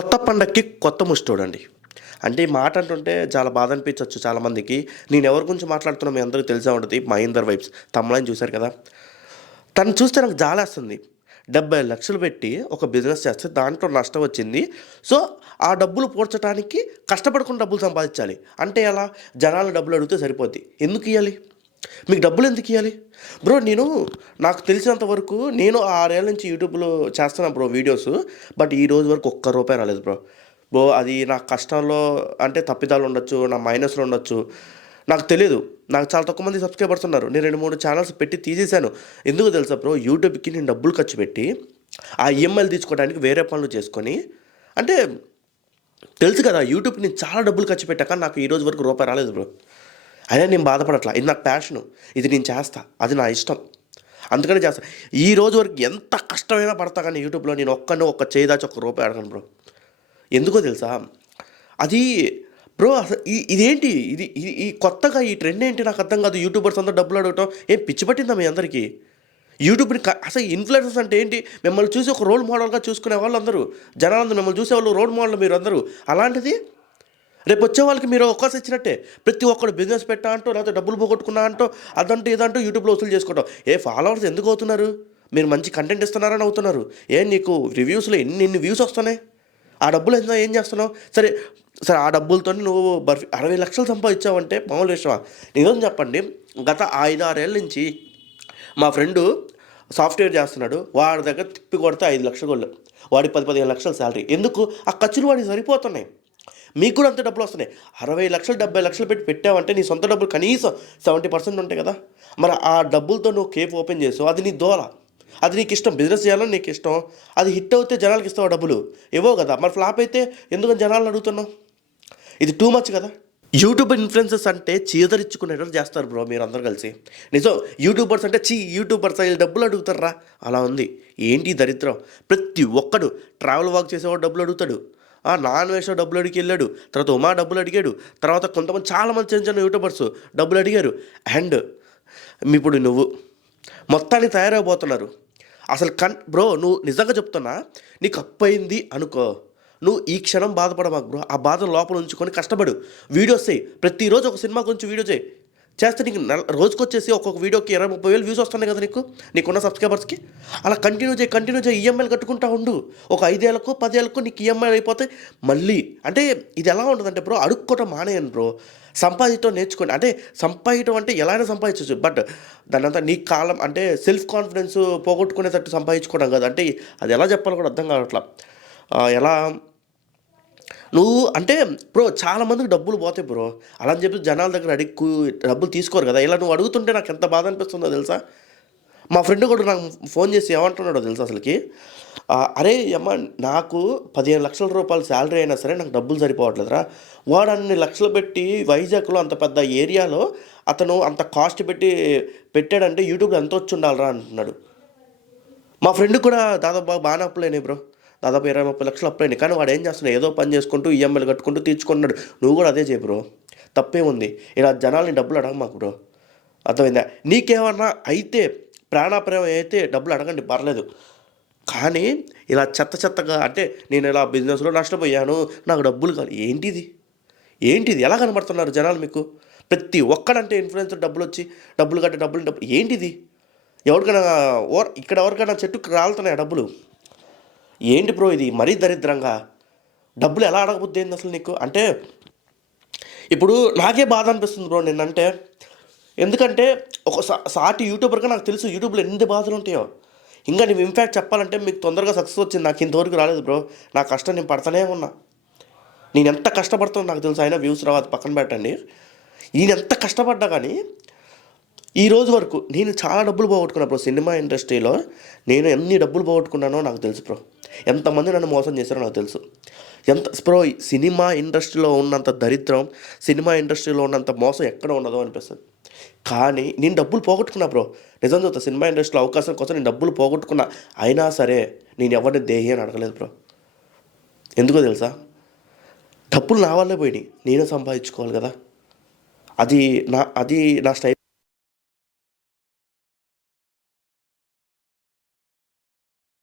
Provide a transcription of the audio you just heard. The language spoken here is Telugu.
కొత్త పండక్కి కొత్త ముష్టోడండి. అంటే ఈ మాట అంటుంటే చాలా బాధ అనిపించొచ్చు చాలామందికి. నేను ఎవరి గురించి మాట్లాడుతున్నా మీ అందరికీ తెలిసే ఉంటది. 'మహేందర్ వైబ్స్' తమ్ముళ్ళని చూసారు కదా! తనని చూస్తే నాకు జాలేస్తుంది. 70,00,000 పెట్టి ఒక బిజినెస్ చేస్తే దాంట్లో నష్టం వచ్చింది. సో, ఆ డబ్బులు పూడ్చటానికి కష్టపడకుండా డబ్బులు సంపాదించాలి. అంటే ఎలా? జనాలు డబ్బులు అడిగితే సరిపోద్ది. ఎందుకియ్యాలి? మీకు డబ్బులు ఎందుకియ్యాలి? బ్రో నాకు తెలిసినంత వరకు నేను 6 ఏళ్ల నుంచి యూట్యూబ్‌లో చేస్తున్నా బ్రో వీడియోసు. బట్ ఈ రోజు వరకు ఒక్క రూపాయి రాలేదు బ్రో. బ్రో అది నా కష్టంలో అంటే తప్పిదాలు ఉండొచ్చు, నా మైనస్‌లో ఉండొచ్చు. నాకు తెలీదు. నాకు చాలా తక్కువ మంది సబ్స్క్రైబర్స్ ఉన్నారు. నేను 2, 3 ఛానెల్స్ పెట్టి తీసేశాను. ఎందుకో తెలుసా బ్రో? యూట్యూబ్‌కి నేను డబ్బులు ఖర్చు పెట్టి, ఆ ఈఎంఐలు తీసుకోవడానికి వేరే పనులు చేసుకొని అంటే తెలుసు కదా! యూట్యూబ్‌కి నేను చాలా డబ్బులు ఖర్చు పెట్టా. కానీ నాకు ఈ రోజు వరకు రూపాయి రాలేదు బ్రో. అయినా నేను బాధపడట్లా. ఇది నాకు ప్యాషను. ఇది నేను చేస్తా. అది నా ఇష్టం. అందుకనే చేస్తా. ఈ రోజు వరకు ఎంత కష్టమైనా పడతా కానీ యూట్యూబ్‌లో నేను ఒక్క చేయి దాచి ఒక్క రూపాయి అడగను బ్రో. ఎందుకో తెలుసా? అది బ్రో అసలు ఇదేంటి? ఈ కొత్తగా ఈ ట్రెండ్ ఏంటి నాకు అర్థం కాదు. యూట్యూబర్స్ అందరూ డబ్బులు అడగటం. ఏం పిచ్చి పట్టిందా మీ అందరికీ? యూట్యూబ్‌ని అసలు ఇన్‌ఫ్లుయెన్సర్స్ అంటే ఏంటి? మిమ్మల్ని చూసి ఒక రోల్ మోడల్‌గా చూసుకునే వాళ్ళందరూ. జనాలందరూ మిమ్మల్ని చూసేవాళ్ళు రోల్ మోడల్ మీరందరూ. అలాంటిది రేపొచ్చే వాళ్ళకి మీరు అవకాశం ఇచ్చినట్టే. ప్రతి ఒక్కడు బిజినెస్ పెట్టా అంటూ, లేకపోతే డబ్బులు పోగొట్టుకున్నా అంటూ, అదంటూ ఇదంటూ యూట్యూబ్‌లో వసూలు చేసుకోవటం. ఫాలోవర్స్ ఎందుకు అవుతున్నారు? మీరు మంచి కంటెంట్ ఇస్తున్నారని అవుతున్నారు. నీకు రివ్యూస్‌లో ఎన్ని వ్యూస్ వస్తున్నాయి? ఆ డబ్బులు ఏం చేస్తున్నావు? సరే, సరే ఆ డబ్బులతోని నువ్వు 60,00,000 సంపాదించావంటే మామూలు విషయమా? నిజం చెప్పండి. గత 5, 6 ఏళ్ల నుంచి మా ఫ్రెండు సాఫ్ట్‌వేర్ చేస్తున్నాడు. వాడి దగ్గర తిప్పి కొడితే 5,00,000 వాడికి 10, 15,00,000 సాలరీ. ఎందుకు? ఆ ఖర్చులు వాడికి సరిపోతున్నాయి. మీకు కూడా అంతే డబ్బులు వస్తున్నాయి. 60,00,000, 70,00,000 పెట్టి పెట్టావంటే నీ సొంత డబ్బులు కనీసం 70% ఉంటాయి కదా! మరి ఆ డబ్బులతో నువ్వు కేఫ్ ఓపెన్ చేసావు. అది నీ దోల. అది నీకు ఇష్టం. బిజినెస్ చేయాలని నీకు ఇష్టం. అది హిట్ అవుతే జనాలకి ఇస్తావా డబ్బులు? ఇవ్వవు కదా! మరి ఫ్లాప్ అయితే ఎందుకని జనాలను అడుగుతున్నావు? ఇది టూ మచ్ కదా! యూట్యూబ్ ఇన్‌ఫ్లుయెన్సర్స్ అంటే చీదరించుకునేటట్టు చేస్తారు బ్రో మీరందరూ కలిసి. నిజం. యూట్యూబర్స్ అంటే యూట్యూబర్సా ఈళ్ళు డబ్బులు అడుగుతార్రా అలా ఉంది. ఏంటి దరిద్రం? ప్రతి ఒక్కడు ట్రావెల్ వాక్ చేసేవాడు డబ్బులు అడుగుతాడు. నాన్ వేషం డబ్బులు అడిగి వెళ్ళాడు. తర్వాత ఉమా డబ్బులు అడిగాడు. తర్వాత కొంతమంది చాలామంది చిన్న యూట్యూబర్స్ డబ్బులు అడిగారు. అండ్ ఇప్పుడు నువ్వు మొత్తానికి తయారైపోతున్నారు. అసలు బ్రో నువ్వు నిజంగా చెప్తున్నా, నీకు అప్పయింది అనుకో, నువ్వు ఈ క్షణం బాధపడమాకు బ్రో. ఆ బాధను లోపల ఉంచుకొని కష్టపడు. వీడియోస్ చెయ్యి. ప్రతిరోజు ఒక సినిమా గురించి వీడియో చేయి. చేస్తే నీకు రోజుకొచ్చేసి ఒక్కొక్క వీడియోకి 20,000, 30,000 వ్యూస్ వస్తున్నాయి కదా నీకున్న సబ్స్క్రైబర్స్కి. అలా కంటిన్యూ చేయి. ఈఎంఐలు కట్టుకుంటా ఉండు. ఒక 5 ఏళ్ళకో 10 ఏళ్ళకో నీకు ఈఎంఐలు అయిపోతే మళ్ళీ అంటే ఇది ఎలా ఉంటుందంటే బ్రో, అడుక్కోవటం మానేయండి బ్రో. సంపాదించడం నేర్చుకోండి. అంటే సంపాదించడం అంటే ఎలా అయినా సంపాదించవచ్చు. బట్ దాన్నంతా నీ కాలం అంటే సెల్ఫ్ కాన్ఫిడెన్స్ పోగొట్టుకునేటట్టు సంపాదించుకోవడం కాదు. అంటే అది ఎలా చెప్పాలో కూడా అర్థం కావట్లా. ఎలా నువ్వు అంటే బ్రో చాలామందికి డబ్బులు పోతాయి బ్రో. అలా అని చెప్పి జనాల దగ్గర డబ్బులు తీసుకోరు కదా! ఇలా నువ్వు అడుగుతుంటే నాకు ఎంత బాధ అనిపిస్తుందో తెలుసా? మా ఫ్రెండ్ కూడా నాకు ఫోన్ చేసి ఏమంటున్నాడో తెలుసా అసలకి? "అరే యమ్మ నాకు 15,00,000 రూపాయలు శాలరీ అయినా సరే నాకు డబ్బులు సరిపోవట్లేదురా. వాడు అన్ని లక్షలు పెట్టి వైజాగ్‌లో అంత పెద్ద ఏరియాలో అతను అంత కాస్ట్ పెట్టి పెట్టాడంటే యూట్యూబ్‌లో ఎంతొచ్చుండాలిరా" అంటున్నాడు. మా ఫ్రెండ్‌కి కూడా దాదాపు బాగానే అప్పులయినాయి బ్రో. దాదాపు 20, 30 లక్షలు అప్పులయినాయి. కానీ వాడు ఏం చేస్తున్నాడు? ఏదో పని చేసుకుంటూ ఈఎంఐలు కట్టుకుంటూ తీర్చుకుంటున్నాడు. నువ్వు కూడా అదే చెయ్యి బ్రో. తప్పేముంది? ఇలా జనాల్ని డబ్బులు అడగమాకు బ్రో. అర్థమైందా? నీకేమన్నా అయితే ప్రాణాపాయం అయితే డబ్బులు అడగండి పర్లేదు. కానీ ఇలా చెత్తగా అంటే నేను ఇలా బిజినెస్‌లో నష్టపోయాను. నాకు డబ్బులు కావాలి. ఏంటిది? ఎలా కనబడుతున్నారు జనాలు మీకు? ప్రతి ఒక్కడంటే ఇన్‌ఫ్లుయెన్సర్ డబ్బులు కట్టి డబ్బులు ఏంటిది? ఎవరికైనా ఇక్కడ ఎవరికైనా చెట్టుకి రాలుతున్నాయా డబ్బులు? ఏంటి బ్రో ఇది మరీ దరిద్రంగా? డబ్బులు ఎలా అడగబుద్ధేంది అసలు నీకు? అంటే ఇప్పుడు నాకే బాధ అనిపిస్తుంది బ్రో నిన్నంటే. ఎందుకంటే ఒక సాటి యూట్యూబర్‌గా నాకు తెలుసు యూట్యూబ్‌లో ఎన్ని బాధలుంటాయో. ఇంకా నువ్వు ఇన్‌ఫాక్ట్ చెప్పాలంటే మీకు తొందరగా సక్సెస్ వచ్చింది. నాకు ఇంతవరకు రాలేదు బ్రో. నా కష్టం నేను పడతానే ఉన్నా. నేనెంత కష్టపడుతానో నాకు తెలుసు. అయినా వ్యూస్ రావు అది పక్కన పెట్టండి. నేనెంత కష్టపడ్డా కానీ ఈ రోజు వరకు నేను చాలా డబ్బులు పోగొట్టుకున్నా బ్రో. సినిమా ఇండస్ట్రీలో నేను ఎన్ని డబ్బులు పోగొట్టుకున్నానో నాకు తెలుసు బ్రో. ఎంతమంది నన్ను మోసం చేశారో నాకు తెలుసు. బ్రో సినిమా ఇండస్ట్రీలో ఉన్నంత దరిద్రం, సినిమా ఇండస్ట్రీలో ఉన్నంత మోసం ఎక్కడ ఉండదో అనిపిస్తుంది. కానీ నేను డబ్బులు పోగొట్టుకున్నా బ్రో. నిజం చెప్తా, సినిమా ఇండస్ట్రీలో అవకాశం కోసం నేను డబ్బులు పోగొట్టుకున్నా. అయినా సరే నేను ఎవరిని దేహి అని అడగలేదు బ్రో. ఎందుకో తెలుసా? డబ్బులు నా వల్లే పోయినాయి. నేనే సంపాదించుకోవాలి కదా! అది నా స్టైల్.